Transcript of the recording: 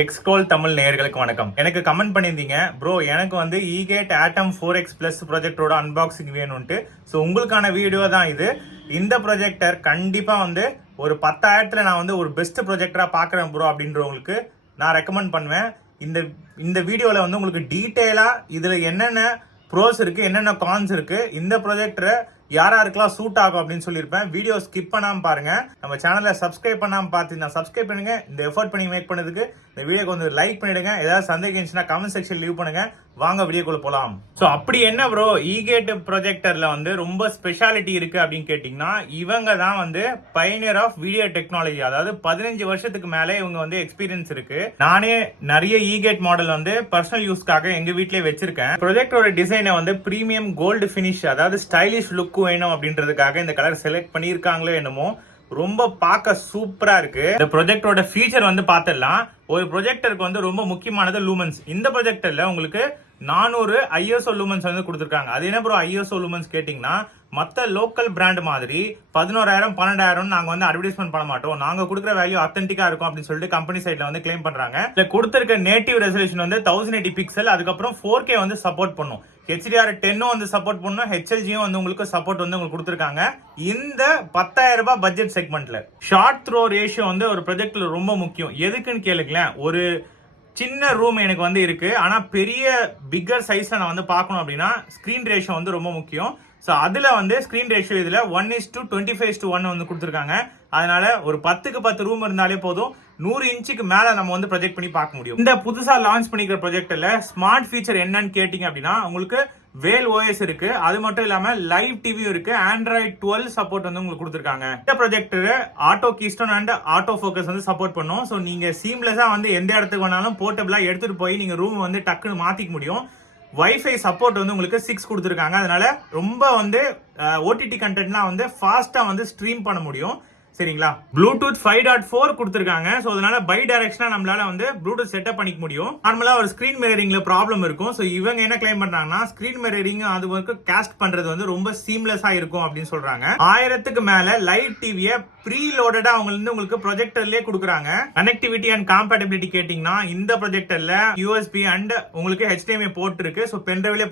டெக்ஸ்க்ரோல் தமிழ் நேயர்களுக்கு வணக்கம். எனக்கு கமெண்ட் பண்ணியிருந்தீங்க, ப்ரோ எனக்கு வந்து ஈகேட் ஆட்டம் 4X Plus ப்ராஜெக்டரோட அன்பாக்சிங் வேணும்ட்டு. ஸோ உங்களுக்கான வீடியோ தான் இது. இந்த ப்ரொஜெக்டர் கண்டிப்பாக வந்து ஒரு 10,000 நான் வந்து ஒரு பெஸ்ட் ப்ரொஜெக்டராக பார்க்குறேன் ப்ரோ அப்படின்றவங்களுக்கு நான் ரெக்கமெண்ட் பண்ணுவேன். இந்த வீடியோவில் வந்து உங்களுக்கு டீட்டெயிலாக இதில் என்னென்ன ப்ரோஸ் இருக்குது, என்னென்ன கான்ஸ் இருக்குது, இந்த ப்ரொஜெக்டரை யாருக்கெல்லாம் சூட் ஆகும் அப்படின்னு சொல்லியிருப்பேன். வீடியோ ஸ்கிப் பண்ணாமல் பாருங்க. நம்ம சேனலை சப்ஸ்கிரைப் பண்ணாமல் பார்த்தீங்கன்னா சப்ஸ்கிரைப் பண்ணுங்க. இந்த எஃபர்ட் பண்ணி மேக் பண்ணதுக்கு இந்த வீடியோக்கு வந்து லைக் பண்ணிடுங்க. ஏதாவது சந்தேகம் இருந்துச்சுன்னா கமெண்ட் செக்ஷன் லீவ் பண்ணுங்க. வாங்க வீடியோக்குள்ள போலாம். ஸோ அப்படி என்ன ப்ரோ ஈகேட் ப்ரொஜெக்டர்ல வந்து ரொம்ப ஸ்பெஷாலிட்டி இருக்கு அப்படின்னு கேட்டீங்கன்னா, இவங்க தான் வந்து பைனியர் ஆஃப் வீடியோ டெக்னாலஜி. அதாவது 15 வருஷத்துக்கு மேலே இவங்க வந்து எக்ஸ்பீரியன்ஸ் இருக்கு. நானே நிறைய ஈகேட் மாடல் வந்து பர்சனல் யூஸ்க்காக எங்க வீட்லயே வச்சிருக்கேன். ப்ரொஜெக்டரோட டிசைனை வந்து பிரீமியம் கோல்டு ஃபினிஷ், அதாவது ஸ்டைலிஷ் லுக் வேணும் அப்படின்றதுக்காக இந்த கலர் செலக்ட் பண்ணியிருக்காங்களோ என்னமோ, ரொம்ப பார்க்க சூப்பரா இருக்கு. இந்த ப்ரொஜெக்டரோட ஃபீச்சர் வந்து பார்த்துடலாம். ஒரு ப்ரொஜெக்டருக்கு வந்து ரொம்ப முக்கியமானது லூமன்ஸ். இந்த ப்ரொஜெக்டர்ல உங்களுக்கு 400 ISO லூமன்ஸ் வந்து கொடுத்துருக்காங்க. அது என்ன ப்ரோ ISO லூமன்ஸ் கேட்டிங்கன்னா, மற்ற லோக்கல் பிராண்ட் மாதிரி 11,000 12,000 நாங்க வந்து அட்வர்டைஸ்மெண்ட் பண்ண மாட்டோம். நாங்க கொடுக்குற வேல்யூ அத்தன்டிக்கா இருக்கும் அப்படின்னு சொல்லிட்டு கம்பெனி சைட்ல வந்து கிளைம் பண்றாங்க. இதுல கொடுத்திருக்க நேட்டிவ் ரெசல்யூஷன் வந்து 1080 பிக்சல், அதுக்கப்புறம் 4K வந்து சப்போர்ட் பண்ணும். HDR10 வந்து சப்போர்ட் பண்ணும். HLGயும் வந்து உங்களுக்கு சப்போர்ட் வந்து உங்களுக்கு கொடுத்துருக்காங்க. இந்த 10,000 ரூபாய் பட்ஜெட் செக்மெண்ட்ல ஷார்ட் த்ரோ ரேஷியோ வந்து ஒரு ப்ரொஜெக்ட்ல ரொம்ப முக்கியம். எதுக்குன்னு கேளுங்களேன். ஒரு சின்ன ரூம் எனக்கு வந்து இருக்கு, ஆனா பெரிய பிக்கர் சைஸ்ல நான் வந்து பார்க்கணும் அப்படின்னா ஸ்கிரீன் ரேஷியோ வந்து ரொம்ப முக்கியம். ஸோ அதுல வந்து ஸ்கிரீன் ரேஷியோ இதுல 1:25:1 வந்து கொடுத்துருக்காங்க. அதனால ஒரு 10க்கு 10 ரூம் இருந்தாலே போதும், 100 இன்ச்சுக்கு மேல நம்ம வந்து ப்ரொஜெக்ட் பண்ணி பார்க்க முடியும். இந்த புதுசா லான்ச் பண்ணிக்கிற ப்ரொஜெக்டர்ல ஸ்மார்ட் ஃபீச்சர் என்னன்னு கேட்டீங்க அப்படின்னா, உங்களுக்கு வேல் OS இருக்கு. அது மட்டும் இல்லாம லைவ் டிவியும் இருக்கு. Android 12 சப்போர்ட் வந்து உங்களுக்கு கொடுத்துருக்காங்க. இந்த projector auto keystone and auto focus வந்து சப்போர்ட் பண்ணும். ஸோ நீங்க சீம்லெஸ்ஸா வந்து எந்த இடத்துக்கு வேணாலும் போர்ட்டபிளா எடுத்துட்டு போய் நீங்க ரூம் வந்து டக்குன்னு மாத்திக்க முடியும். வைஃபை சப்போர்ட் வந்து உங்களுக்கு 6 கொடுத்துருக்காங்க. அதனால ரொம்ப வந்து OTT கண்டென்ட்லாம் வந்து ஃபாஸ்டா வந்து ஸ்ட்ரீம் பண்ண முடியும். சரிங்களா? ப்ளூடூத் 5.4 கொடுத்துருக்காங்க. ஸோ அதனால பை டைரக்ஷனா நம்மளால வந்து ப்ளூடூத் செட்டப் பண்ணிக்க முடியும். நார்மலா ஒரு ஸ்கிரீன் மிரரிங்ல ப்ராப்ளம் இருக்கும். ஸோ இவங்க என்ன கிளைம் பண்றாங்கன்னா, ஸ்கிரீன் மிரரிங் அது வந்து காஸ்ட் பண்றது வந்து ரொம்ப சீம்லெஸ்ஸா இருக்கும் அப்படின்னு சொல்றாங்க. 1000க்கு மேல லைவ் டிவியை ப்ரீ லோடடா அவங்க வந்து உங்களுக்கு ப்ரொஜெக்டர்லயே கொடுக்குறாங்க. கனெக்டிவிட்டி அண்ட் காம்பேட்டபிலிட்டி கேட்டீங்கன்னா, இந்த ப்ரொஜெக்டர்ல USB அண்ட் உங்களுக்கு HDMI போர்ட் இருக்கு. ஸோ பென்ட்ரைவ்லயே